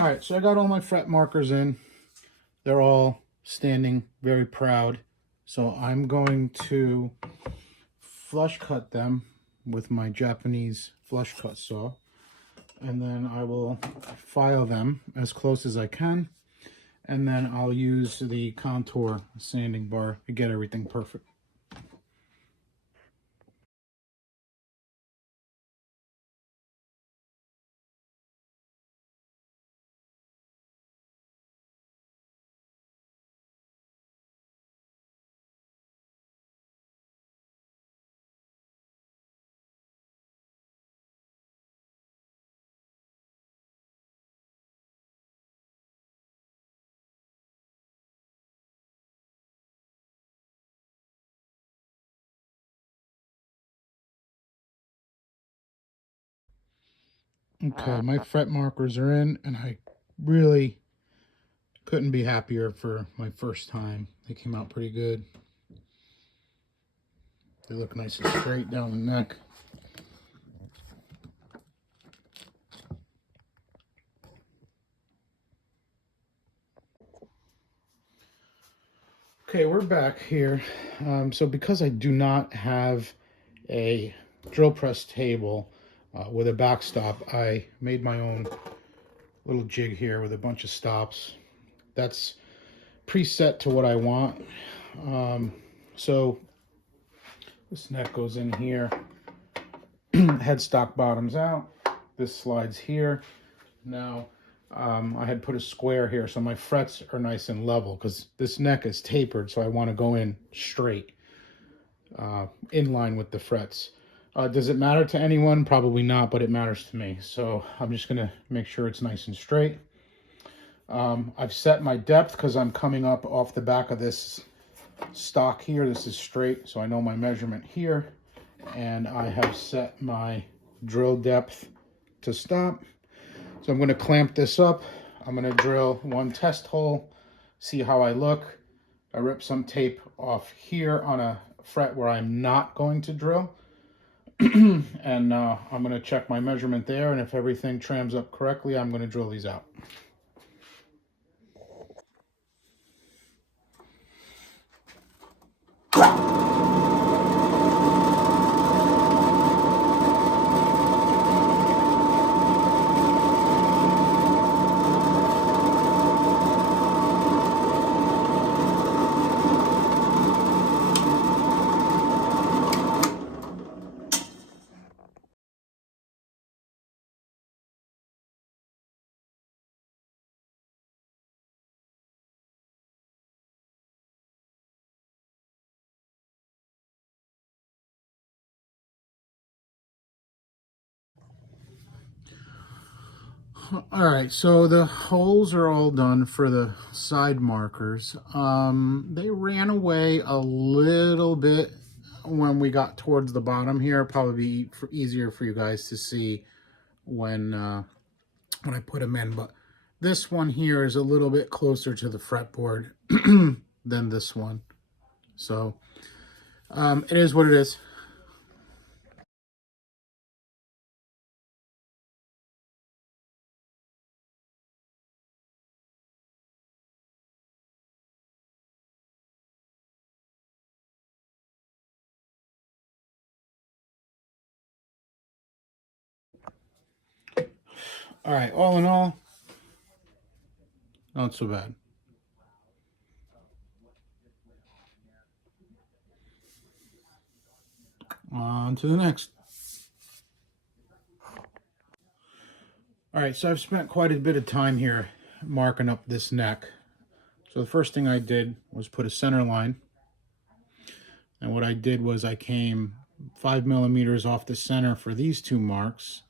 All right, so I got all my fret markers in. They're all standing very proud. So I'm going to flush cut them with my Japanese flush cut saw. And then I will file them as close as I can. And then I'll use the contour sanding bar to get everything perfect. Okay, my fret markers are in, and I really couldn't be happier for my first time. They came out pretty good. They look nice and straight down the neck. Okay, we're back here. So because I do not have a drill press table with a backstop, I made my own little jig here with a bunch of stops. That's preset to what I want. So this neck goes in here. Headstock bottoms out. This slides here. Now, I had put a square here, so my frets are nice and level because this neck is tapered, so I want to go in straight, in line with the frets. Does it matter to anyone? Probably not, but it matters to me. So I'm just going to make sure it's nice and straight. I've set my depth because I'm coming up off the back of this stock here. This is straight, so I know my measurement here. And I have set my drill depth to stop. So I'm going to clamp this up. I'm going to drill one test hole, see how I look. I rip some tape off here on a fret where I'm not going to drill. And I'm going to check my measurement there, and if everything trams up correctly, I'm going to drill these out. All right, so the holes are all done for the side markers. They ran away a little bit when we got towards the bottom here. Probably be easier for you guys to see when I put them in. But this one here is a little bit closer to the fretboard than this one. So it is what it is. All right, all in all, not so bad. On to the next. All right, so I've spent quite a bit of time here marking up this neck. So the first thing I did was put a center line. And what I did was I came 5 millimeters off the center for these two marks,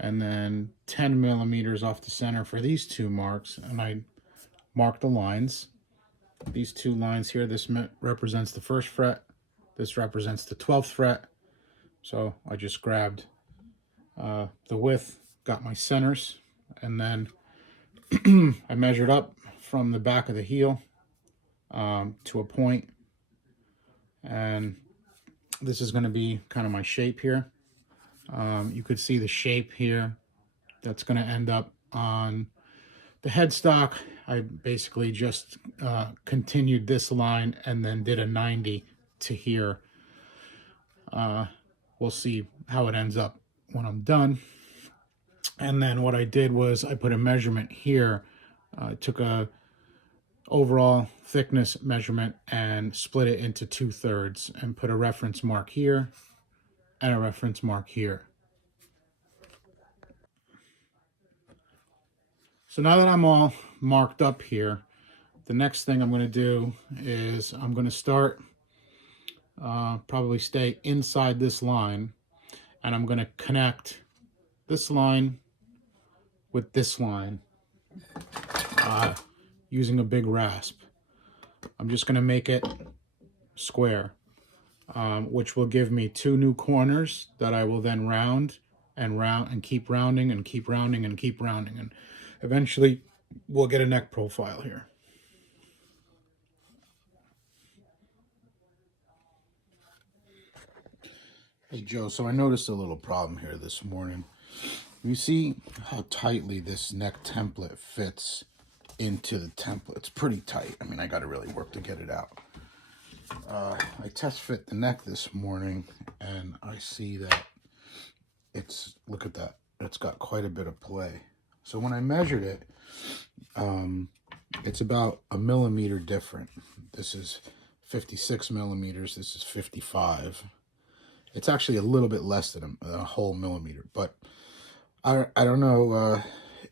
and then 10 millimeters off the center for these two marks, and I marked the lines. These two lines here, this represents the first fret, this represents the 12th fret. So I just grabbed the width, got my centers, and then I measured up from the back of the heel to a point, and this is going to be kind of my shape here. You could see the shape here that's going to end up on the headstock, I basically just continued this line and then did a 90 to here. We'll see how it ends up when I'm done. And then what I did was I put a measurement here. I took a overall thickness measurement and split it into 2/3 and put a reference mark here and a reference mark here. So now that I'm all marked up here, the next thing I'm going to do is I'm going to start, probably stay inside this line, and I'm going to connect this line with this line using a big rasp. I'm just going to make it square, which will give me 2 new corners that I will then round and keep rounding and keep rounding and keep rounding, and eventually we'll get a neck profile here. Hey Joe, so I noticed a little problem here this morning. You see how tightly this neck template fits into the template? It's pretty tight. I mean, I got to really work to get it out. I test fit the neck this morning, and I see that look at that, it's got quite a bit of play. So when I measured it, it's about 1 millimeter different. This is 56 millimeters, this is 55. It's actually a little bit less than a whole millimeter, but I don't know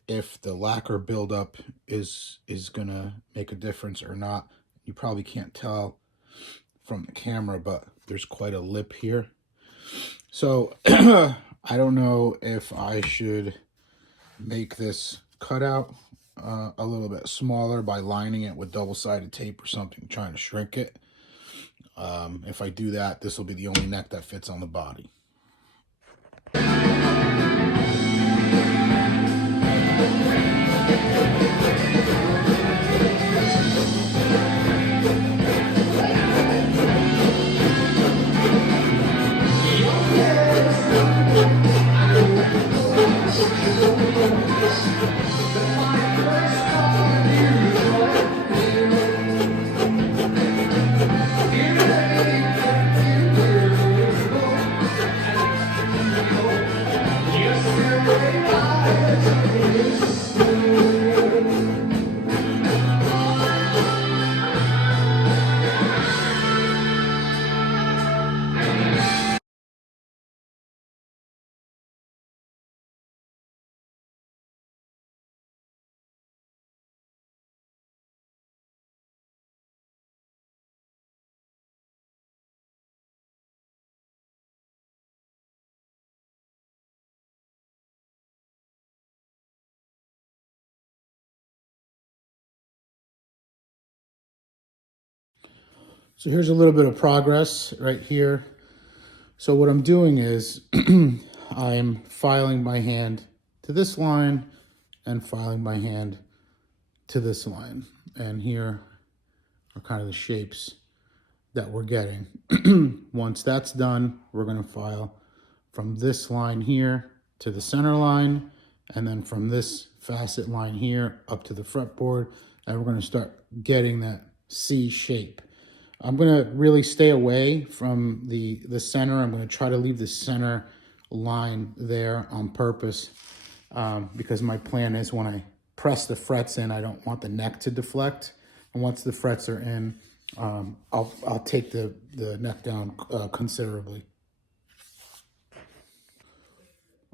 if the lacquer buildup is gonna make a difference or not. You probably can't tell from the camera, but there's quite a lip here. So I don't know if I should make this cutout a little bit smaller by lining it with double-sided tape or something, trying to shrink it. If I do that, this will be the only neck that fits on the body. So here's a little bit of progress right here. So what I'm doing is I'm filing my hand to this line and filing my hand to this line. And here are kind of the shapes that we're getting. Once that's done, we're going to file from this line here to the center line, and then from this facet line here up to the fretboard, and we're going to start getting that C shape. I'm going to really stay away from the center. I'm going to try to leave the center line there on purpose, because my plan is when I press the frets in, I don't want the neck to deflect. And once the frets are in, I'll take the neck down considerably.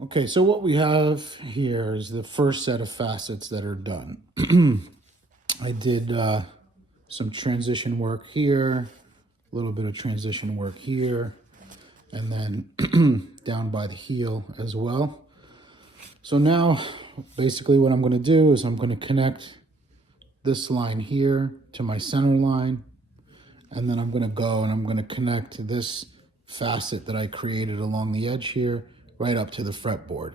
Okay, so what we have here is the first set of facets that are done. I did some transition work here, a little bit of transition work here, and then down by the heel as well. So now, basically what I'm going to do is I'm going to connect this line here to my center line, and then I'm going to go and I'm going to connect this facet that I created along the edge here right up to the fretboard.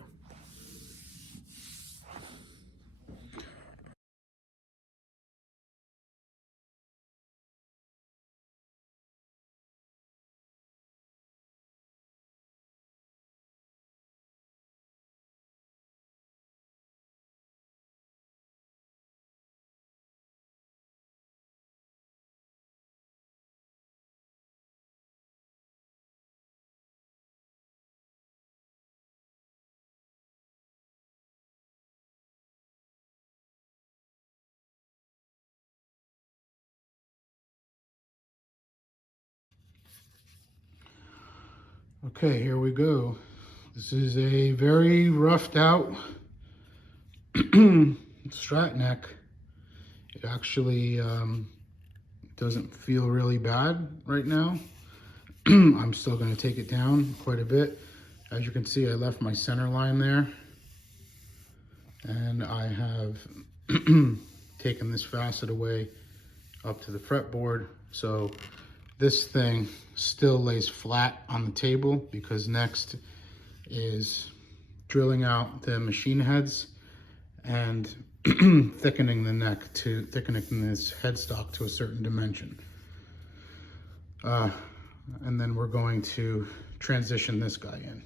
Okay, here we go. This is a very roughed out Strat Neck. It actually doesn't feel really bad right now. I'm still going to take it down quite a bit. As you can see, I left my center line there, and I have taken this facet away up to the fretboard. So this thing still lays flat on the table, because next is drilling out the machine heads and thickening the neck to thickening this headstock to a certain dimension. And then we're going to transition this guy in.